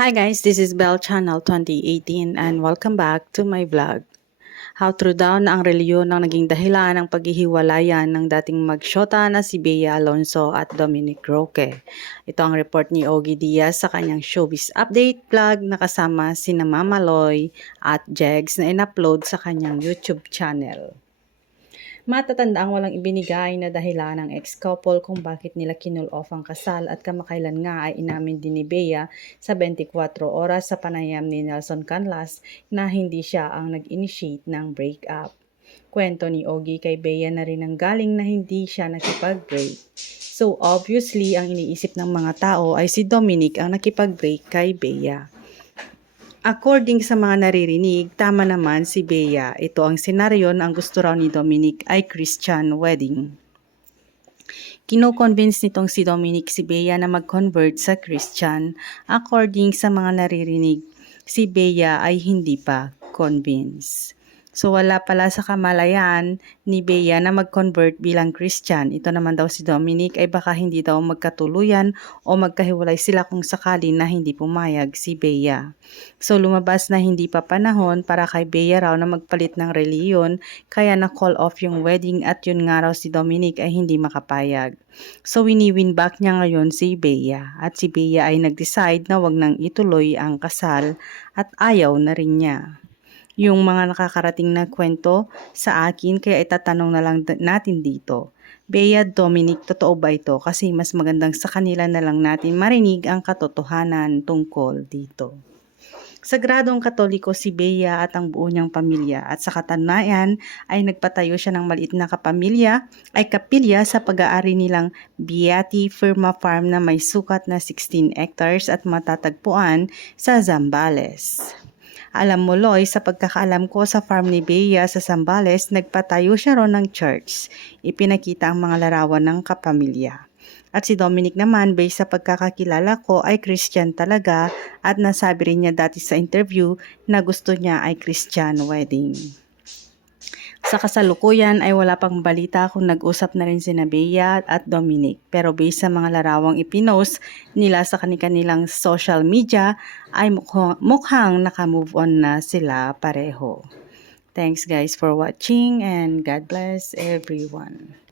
Hi guys, this is Bell Channel 2018 and welcome back to my vlog. How true daw na ang reliyon ang naging dahilan ng paghihiwalayan ng dating magsyota na si Bea Alonso at Dominic Roque. Ito ang report ni Ogie Diaz sa kanyang showbiz update vlog na kasama sina Mama Loy at Jegs na in-upload sa kanyang YouTube channel. Matatanda ang walang ibinigay na dahilan ng ex-couple kung bakit nila kinul off ang kasal at kamakailan nga ay inamin din ni Bea sa 24 oras sa panayam ni Nelson Canlas na hindi siya ang nag-initiate ng breakup. Kwento ni Ogie kay Bea na rin ang galing na hindi siya nakipag-break. So obviously, ang iniisip ng mga tao ay si Dominic ang nakipag-break kay Bea. According sa mga naririnig, tama naman si Bea. Ito ang senaryo na ang gusto raw ni Dominic ay Christian wedding. Kino-convince nitong si Dominic si Bea na mag-convert sa Christian. According sa mga naririnig, si Bea ay hindi pa convinced. So wala pala sa kamalayan ni Bea na mag-convert bilang Christian. Ito naman daw si Dominic ay baka hindi daw magkatuluyan o magkahiwalay sila kung sakali na hindi pumayag si Bea. So lumabas na hindi pa panahon para kay Bea raw na magpalit ng reliyon kaya na-call off yung wedding at yun nga raw si Dominic ay hindi makapayag. So wini-win back niya ngayon si Bea at si Bea ay nag-decide na wag nang ituloy ang kasal at ayaw na rin niya yung mga nakakarating na kwento sa akin kaya itatanong na lang natin dito. Bea Dominic, totoo ba ito? Kasi mas magandang sa kanila na lang natin marinig ang katotohanan tungkol dito. Sagradong katoliko si Bea at ang buo niyang pamilya at sa katanayan ay nagpatayo siya ng maliit na kapamilya ay kapilya sa pag-aari nilang Beati Firma Farm na may sukat na 16 hectares at matatagpuan sa Zambales. Alam mo, Loy, sa pagkakaalam ko sa farm ni Bea sa Zambales, nagpatayo siya ron ng church. Ipinakita ang mga larawan ng kapamilya. At si Dominic naman, based sa pagkakakilala ko, ay Christian talaga at nasabi rin niya dati sa interview na gusto niya ay Christian wedding. Sa kasalukuyan ay wala pang balita kung nag-usap na rin si Bea at Dominic. Pero based sa mga larawang ipinost nila sa kanilang social media ay mukhang, mukhang naka-move on na sila pareho. Thanks guys for watching and God bless everyone.